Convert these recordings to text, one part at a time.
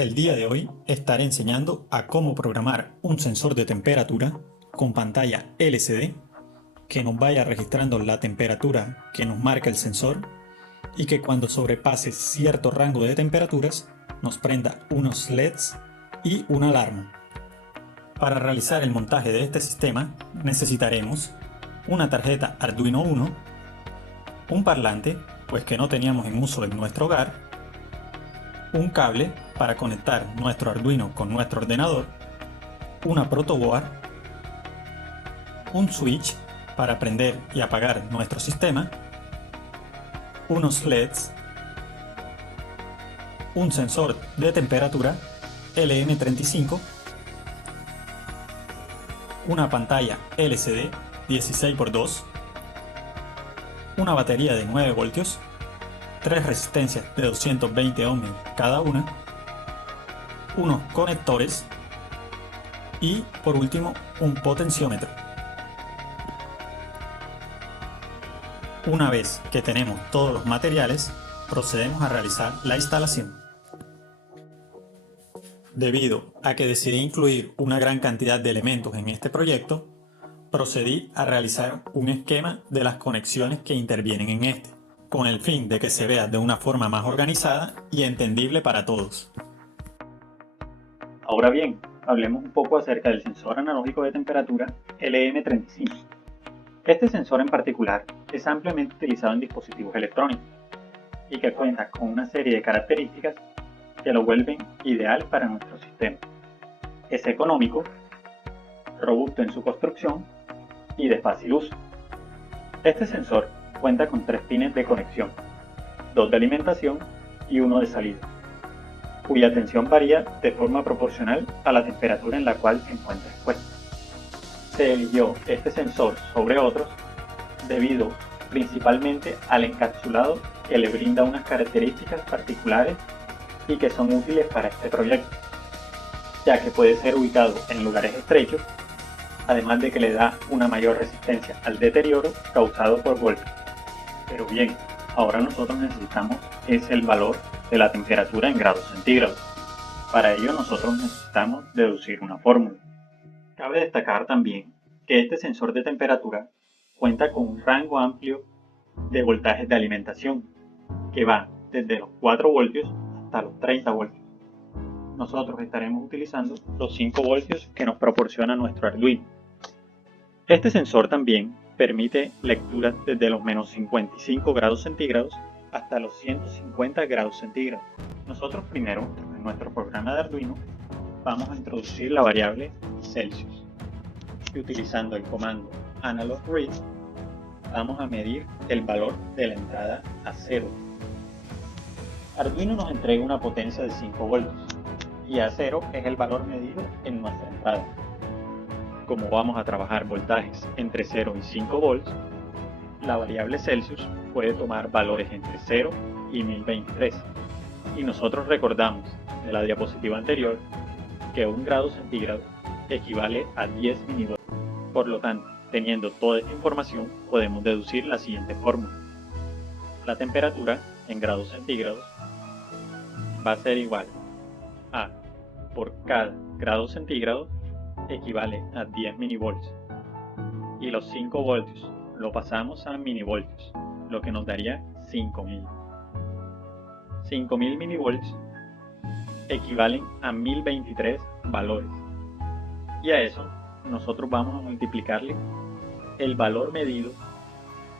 El día de hoy estaré enseñando a cómo programar un sensor de temperatura con pantalla LCD que nos vaya registrando la temperatura que nos marca el sensor y que cuando sobrepase cierto rango de temperaturas nos prenda unos LEDs y una alarma. Para realizar el montaje de este sistema necesitaremos una tarjeta Arduino Uno, un parlante, pues que no teníamos en uso en nuestro hogar, un cable para conectar nuestro Arduino con nuestro ordenador, una protoboard, un switch para prender y apagar nuestro sistema, unos LEDs, un sensor de temperatura LM35, una pantalla LCD 16x2, una batería de 9 voltios, 3 resistencias de 220 ohms cada una, unos conectores y, por último, un potenciómetro. Una vez que tenemos todos los materiales, procedemos a realizar la instalación. Debido a que decidí incluir una gran cantidad de elementos en este proyecto, procedí a realizar un esquema de las conexiones que intervienen en este, con el fin de que se vea de una forma más organizada y entendible para todos. Ahora bien, hablemos un poco acerca del sensor analógico de temperatura LM35. Este sensor en particular es ampliamente utilizado en dispositivos electrónicos y que cuenta con una serie de características que lo vuelven ideal para nuestro sistema. Es económico, robusto en su construcción y de fácil uso. Este sensor cuenta con 3 pines de conexión, 2 de alimentación y 1 de salida, cuya tensión varía de forma proporcional a la temperatura en la cual se encuentra expuesto. Se eligió este sensor sobre otros debido principalmente al encapsulado que le brinda unas características particulares y que son útiles para este proyecto, ya que puede ser ubicado en lugares estrechos, además de que le da una mayor resistencia al deterioro causado por golpes. Pero bien, ahora nosotros necesitamos el valor de la temperatura en grados centígrados. Para ello nosotros necesitamos deducir una fórmula. Cabe destacar también que este sensor de temperatura cuenta con un rango amplio de voltajes de alimentación, que va desde los 4 voltios hasta los 30 voltios. Nosotros estaremos utilizando los 5 voltios que nos proporciona nuestro Arduino. Este sensor también permite lecturas desde los menos 55 grados centígrados hasta los 150 grados centígrados. Nosotros primero, en nuestro programa de Arduino, vamos a introducir la variable Celsius. Y utilizando el comando analog read, vamos a medir el valor de la entrada a 0. Arduino nos entrega una potencia de 5 voltios y a 0 es el valor medido en nuestra entrada. Como vamos a trabajar voltajes entre 0 y 5 volts, la variable Celsius puede tomar valores entre 0 y 1023. Y nosotros recordamos de la diapositiva anterior que 1 grado centígrado equivale a 10 minivolts. Por lo tanto, teniendo toda esta información, podemos deducir la siguiente fórmula. La temperatura en grados centígrados va a ser igual a, por cada grado centígrado, equivale a 10 minivolts. Y los 5 voltios lo pasamos a minivoltios, lo que nos daría 5000. 5000 minivolts equivalen a 1023 valores. Y a eso nosotros vamos a multiplicarle el valor medido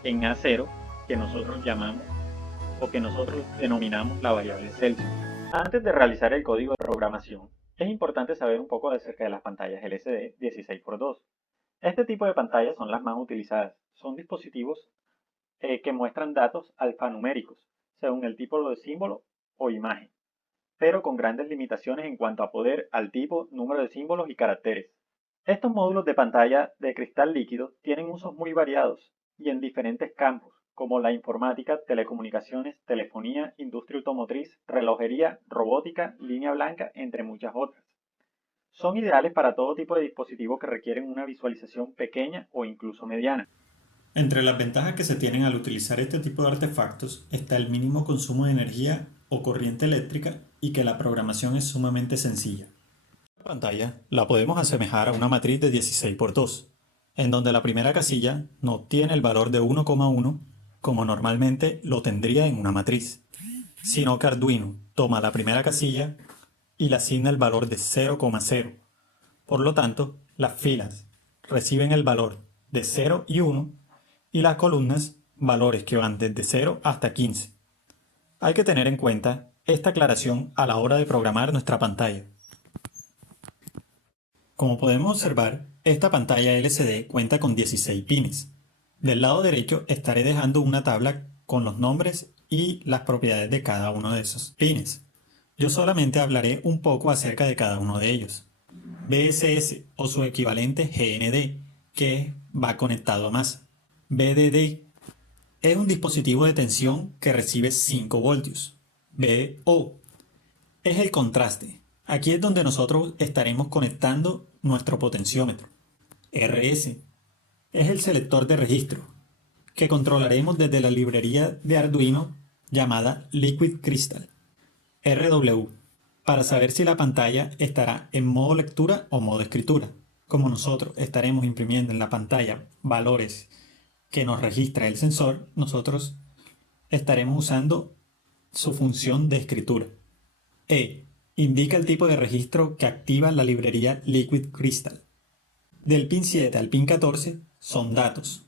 en A0 que nosotros llamamos o que nosotros denominamos la variable Celsius. Antes de realizar el código de programación, es importante saber un poco acerca de las pantallas LCD 16x2. Este tipo de pantallas son las más utilizadas. Son dispositivos que muestran datos alfanuméricos, según el tipo de símbolo o imagen, pero con grandes limitaciones en cuanto a poder al tipo, número de símbolos y caracteres. Estos módulos de pantalla de cristal líquido tienen usos muy variados y en diferentes campos, como la informática, telecomunicaciones, telefonía, industria automotriz, relojería, robótica, línea blanca, entre muchas otras. Son ideales para todo tipo de dispositivos que requieren una visualización pequeña o incluso mediana. Entre las ventajas que se tienen al utilizar este tipo de artefactos está el mínimo consumo de energía o corriente eléctrica y que la programación es sumamente sencilla. La pantalla la podemos asemejar a una matriz de 16 por 2, en donde la primera casilla no tiene el valor de 1,1 como normalmente lo tendría en una matriz, sino que Arduino toma la primera casilla y le asigna el valor de 0,0. Por lo tanto, las filas reciben el valor de 0 y 1 y las columnas valores que van desde 0 hasta 15. Hay que tener en cuenta esta aclaración a la hora de programar nuestra pantalla. Como podemos observar, esta pantalla LCD cuenta con 16 pines. Del lado derecho estaré dejando una tabla con los nombres y las propiedades de cada uno de esos pines. Yo solamente hablaré un poco acerca de cada uno de ellos. BSS o su equivalente GND, que va conectado a masa. BDD es un dispositivo de tensión que recibe 5 voltios. BO es el contraste. Aquí es donde nosotros estaremos conectando nuestro potenciómetro. RS es el selector de registro, que controlaremos desde la librería de Arduino llamada Liquid Crystal. RW, para saber si la pantalla estará en modo lectura o modo escritura. Como nosotros estaremos imprimiendo en la pantalla valores que nos registra el sensor, nosotros estaremos usando su función de escritura. Indica el tipo de registro que activa la librería Liquid Crystal. Del pin 7 al pin 14 son datos.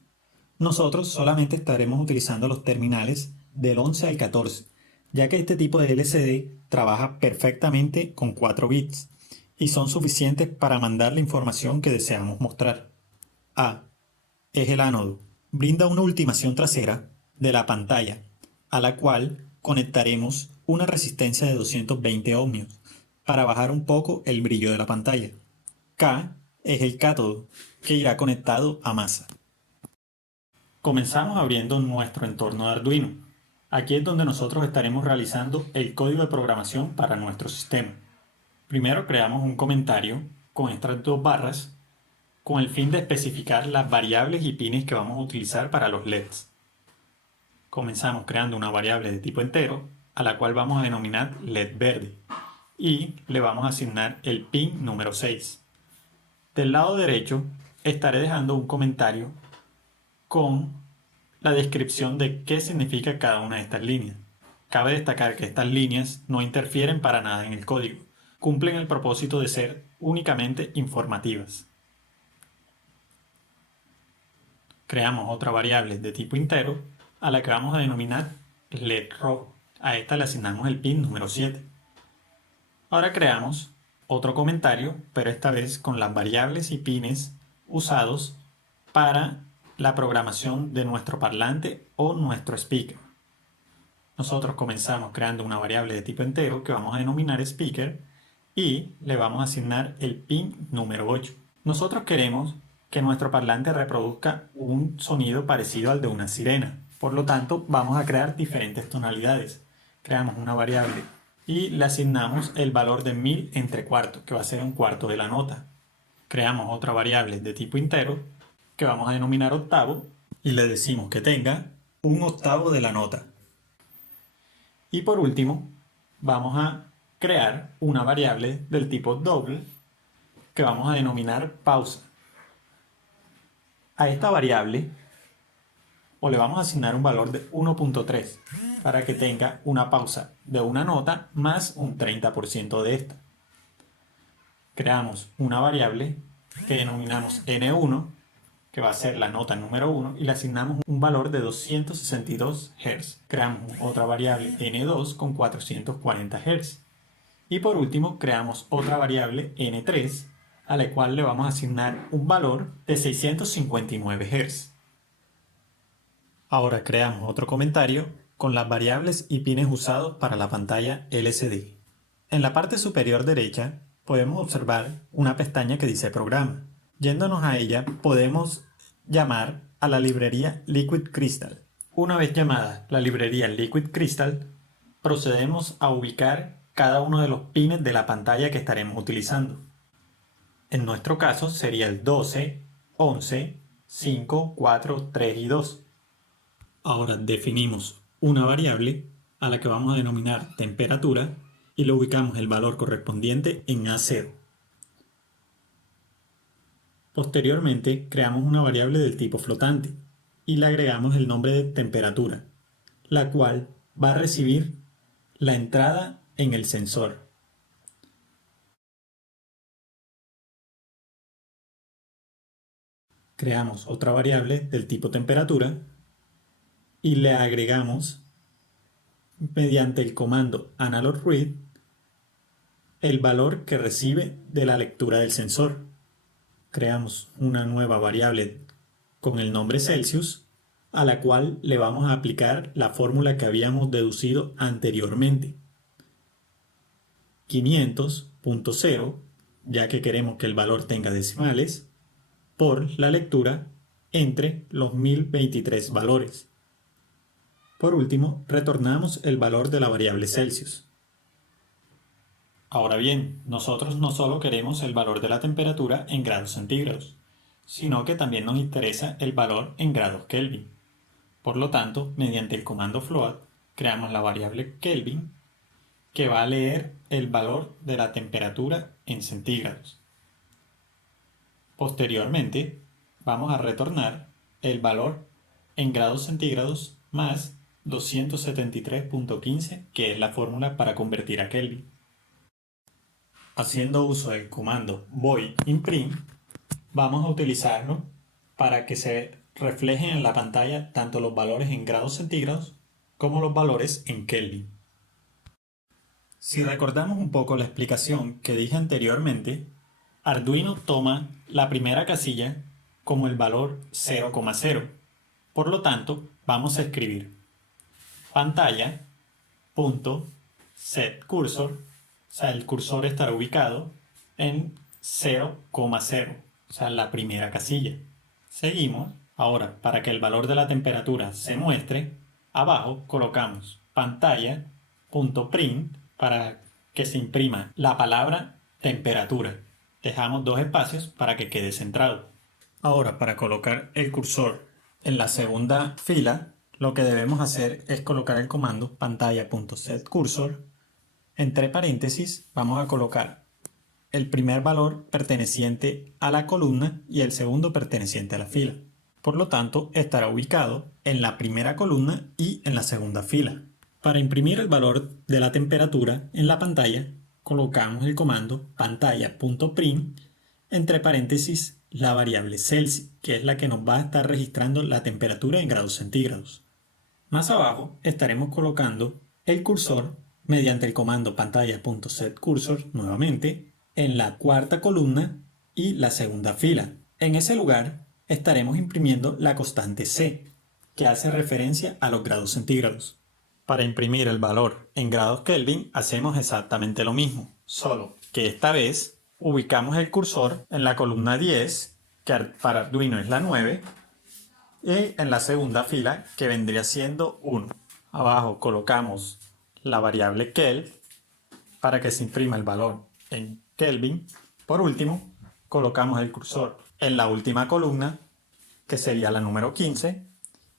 Nosotros solamente estaremos utilizando los terminales del 11 al 14, ya que este tipo de LCD trabaja perfectamente con 4 bits y son suficientes para mandar la información que deseamos mostrar. A es el ánodo. Brinda una ultimación trasera de la pantalla, a la cual conectaremos una resistencia de 220 ohmios para bajar un poco el brillo de la pantalla. K es el cátodo, que irá conectado a masa. Comenzamos abriendo nuestro entorno de Arduino. Aquí es donde nosotros estaremos realizando el código de programación para nuestro sistema. Primero creamos un comentario con estas dos barras con el fin de especificar las variables y pines que vamos a utilizar para los LEDs. Comenzamos creando una variable de tipo entero, a la cual vamos a denominar LED verde, y le vamos a asignar el pin número 6. Del lado derecho estaré dejando un comentario con la descripción de qué significa cada una de estas líneas. Cabe destacar que estas líneas no interfieren para nada en el código, cumplen el propósito de ser únicamente informativas. Creamos otra variable de tipo entero a la que vamos a denominar LED rojo. A esta le asignamos el pin número 7. Ahora creamos otro comentario, pero esta vez con las variables y pines usados para la programación de nuestro parlante o nuestro speaker. Nosotros comenzamos creando una variable de tipo entero que vamos a denominar speaker y le vamos a asignar el pin número 8. Nosotros queremos que nuestro parlante reproduzca un sonido parecido al de una sirena. Por lo tanto, vamos a crear diferentes tonalidades. Creamos una variable y le asignamos el valor de 1000 entre cuartos, que va a ser un cuarto de la nota. Creamos otra variable de tipo entero que vamos a denominar octavo y le decimos que tenga un octavo de la nota. Y por último, vamos a crear una variable del tipo double que vamos a denominar pausa. A esta variable o le vamos a asignar un valor de 1.3 para que tenga una pausa de una nota más un 30% de esta. Creamos una variable que denominamos N1, que va a ser la nota número 1, y le asignamos un valor de 262 Hz. Creamos otra variable N2 con 440 Hz. Y por último, creamos otra variable N3, a la cual le vamos a asignar un valor de 659 Hz. Ahora creamos otro comentario con las variables y pines usados para la pantalla LCD. En la parte superior derecha podemos observar una pestaña que dice Programa. Yéndonos a ella podemos llamar a la librería Liquid Crystal. Una vez llamada la librería Liquid Crystal, procedemos a ubicar cada uno de los pines de la pantalla que estaremos utilizando. En nuestro caso sería el 12, 11, 5, 4, 3 y 2. Ahora definimos una variable a la que vamos a denominar temperatura y le ubicamos el valor correspondiente en A0. Posteriormente creamos una variable del tipo flotante y le agregamos el nombre de temperatura, la cual va a recibir la entrada en el sensor. Creamos otra variable del tipo temperatura y le agregamos mediante el comando analogRead el valor que recibe de la lectura del sensor. Creamos una nueva variable con el nombre Celsius, a la cual le vamos a aplicar la fórmula que habíamos deducido anteriormente. 500.0, ya que queremos que el valor tenga decimales, por la lectura entre los 1023 valores. Por último, retornamos el valor de la variable Celsius. Ahora bien, nosotros no solo queremos el valor de la temperatura en grados centígrados, sino que también nos interesa el valor en grados Kelvin. Por lo tanto, mediante el comando float, creamos la variable Kelvin, que va a leer el valor de la temperatura en centígrados. Posteriormente, vamos a retornar el valor en grados centígrados más 273.15, que es la fórmula para convertir a Kelvin. Haciendo uso del comando void_imprint, vamos a utilizarlo para que se reflejen en la pantalla tanto los valores en grados centígrados como los valores en Kelvin. Si recordamos un poco la explicación que dije anteriormente, Arduino toma la primera casilla como el valor 0,0. Por lo tanto, vamos a escribir pantalla.setCursor, o sea, el cursor estará ubicado en 0,0, o sea, la primera casilla. Seguimos. Ahora, para que el valor de la temperatura se muestre, abajo colocamos pantalla.print para que se imprima la palabra temperatura. Dejamos dos espacios para que quede centrado. Ahora, para colocar el cursor en la segunda fila, lo que debemos hacer es colocar el comando pantalla.setCursor. Entre paréntesis vamos a colocar el primer valor perteneciente a la columna y el segundo perteneciente a la fila. Por lo tanto, estará ubicado en la primera columna y en la segunda fila. Para imprimir el valor de la temperatura en la pantalla, colocamos el comando pantalla.print entre paréntesis la variable Celsius, que es la que nos va a estar registrando la temperatura en grados centígrados. Más abajo estaremos colocando el cursor mediante el comando pantalla.setCursor nuevamente en la cuarta columna y la segunda fila. En ese lugar estaremos imprimiendo la constante C, que hace referencia a los grados centígrados. Para imprimir el valor en grados Kelvin hacemos exactamente lo mismo, solo que esta vez ubicamos el cursor en la columna 10, que para Arduino es la 9, y en la segunda fila, que vendría siendo 1. Abajo colocamos la variable Kel para que se imprima el valor en Kelvin. Por último, colocamos el cursor en la última columna, que sería la número 15,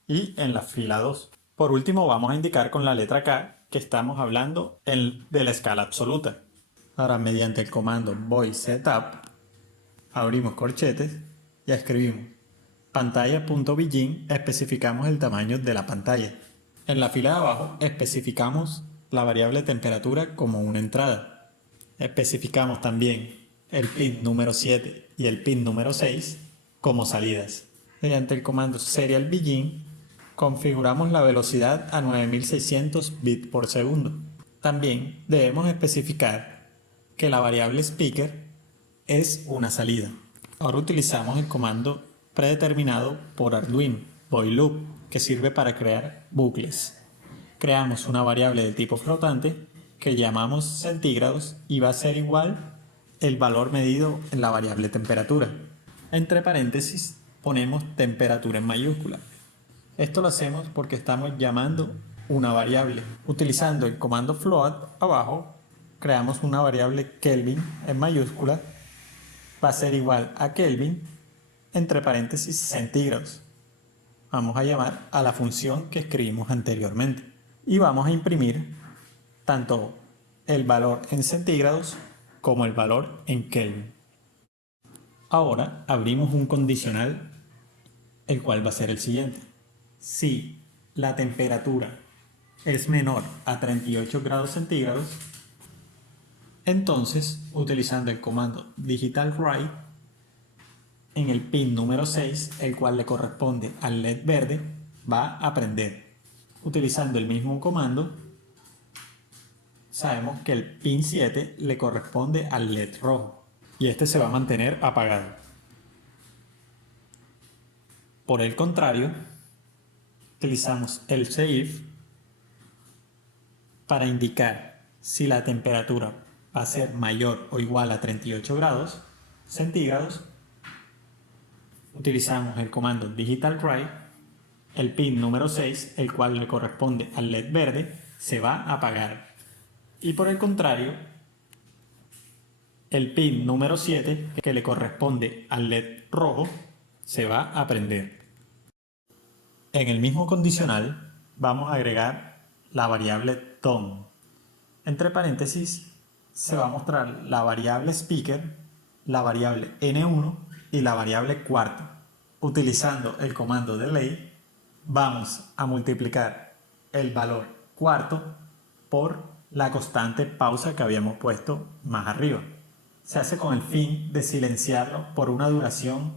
y en la fila 2. Por último, vamos a indicar con la letra K que estamos hablando de la escala absoluta. Ahora, mediante el comando void_setup, abrimos corchetes y escribimos pantalla.begin, especificamos el tamaño de la pantalla. En la fila de abajo especificamos la variable temperatura como una entrada. Especificamos también el pin número 7 y el pin número 6 como salidas. Mediante el comando serial_begin configuramos la velocidad a 9600 bits por segundo. También debemos especificar que la variable speaker es una salida. Ahora utilizamos el comando predeterminado por Arduino, voidLoop, que sirve para crear bucles. Creamos una variable de tipo flotante que llamamos centígrados y va a ser igual el valor medido en la variable temperatura. Entre paréntesis ponemos temperatura en mayúscula. Esto lo hacemos porque estamos llamando una variable. Utilizando el comando float abajo, creamos una variable Kelvin en mayúscula, va a ser igual a Kelvin entre paréntesis centígrados. Vamos a llamar a la función que escribimos anteriormente y vamos a imprimir tanto el valor en centígrados como el valor en Kelvin. Ahora abrimos un condicional, el cual va a ser el siguiente. Si la temperatura es menor a 38 grados centígrados, entonces, utilizando el comando digital write, en el pin número 6, el cual le corresponde al LED verde, va a prender. Utilizando el mismo comando, sabemos que el pin 7 le corresponde al LED rojo y este se va a mantener apagado. Por el contrario, utilizamos el if para indicar si la temperatura va a ser mayor o igual a 38 grados centígrados. Utilizamos el comando digital write, el pin número 6, el cual le corresponde al LED verde, se va a apagar. Y por el contrario, el pin número 7, que le corresponde al LED rojo, se va a prender. En el mismo condicional vamos a agregar la variable tone. Entre paréntesis se va a mostrar la variable speaker, la variable n1 y la variable cuarto. Utilizando el comando delay vamos a multiplicar el valor cuarto por la constante pausa que habíamos puesto más arriba. Se hace con el fin de silenciarlo por una duración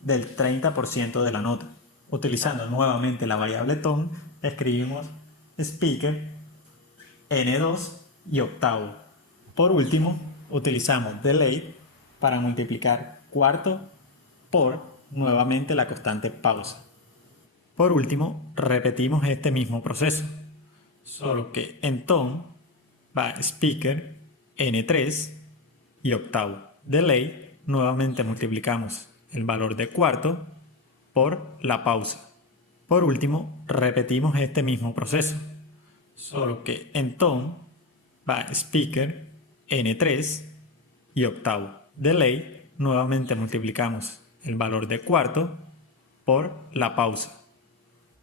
del 30% de la nota. Utilizando nuevamente la variable tone, escribimos speaker, n2 y octavo. Por último, utilizamos delay para multiplicar cuarto por nuevamente la constante pausa. Por último, repetimos este mismo proceso, solo que en tone va speaker, n3 y octavo. Delay, nuevamente multiplicamos el valor de cuarto por la pausa. Por último, repetimos este mismo proceso, solo que en tone va speaker, n3 y octavo. Delay, nuevamente multiplicamos el valor de cuarto por la pausa.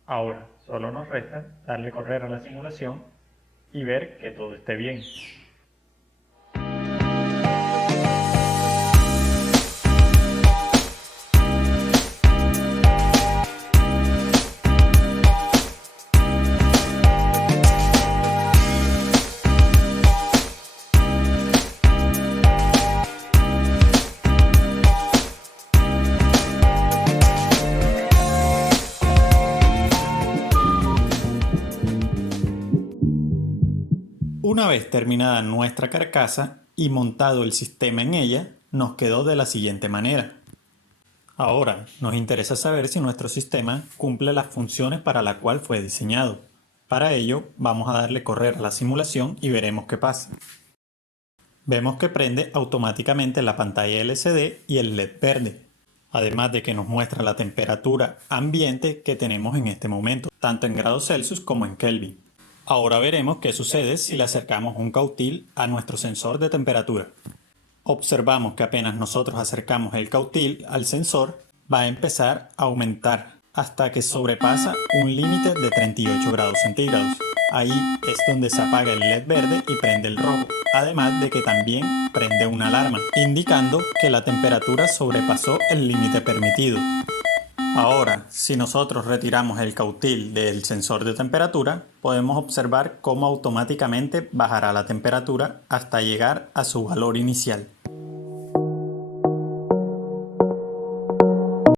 Ahora solo nos resta darle correr a la simulación y ver que todo esté bien. Una vez terminada nuestra carcasa y montado el sistema en ella, nos quedó de la siguiente manera. Ahora, nos interesa saber si nuestro sistema cumple las funciones para la cual fue diseñado. Para ello, vamos a darle correr a la simulación y veremos qué pasa. Vemos que prende automáticamente la pantalla LCD y el LED verde, además de que nos muestra la temperatura ambiente que tenemos en este momento, tanto en grados Celsius como en Kelvin. Ahora veremos qué sucede si le acercamos un cautil a nuestro sensor de temperatura. Observamos que apenas nosotros acercamos el cautil al sensor, va a empezar a aumentar hasta que sobrepasa un límite de 38 grados centígrados. Ahí es donde se apaga el LED verde y prende el rojo, además de que también prende una alarma, indicando que la temperatura sobrepasó el límite permitido. Ahora, si nosotros retiramos el cautil del sensor de temperatura, podemos observar cómo automáticamente bajará la temperatura hasta llegar a su valor inicial.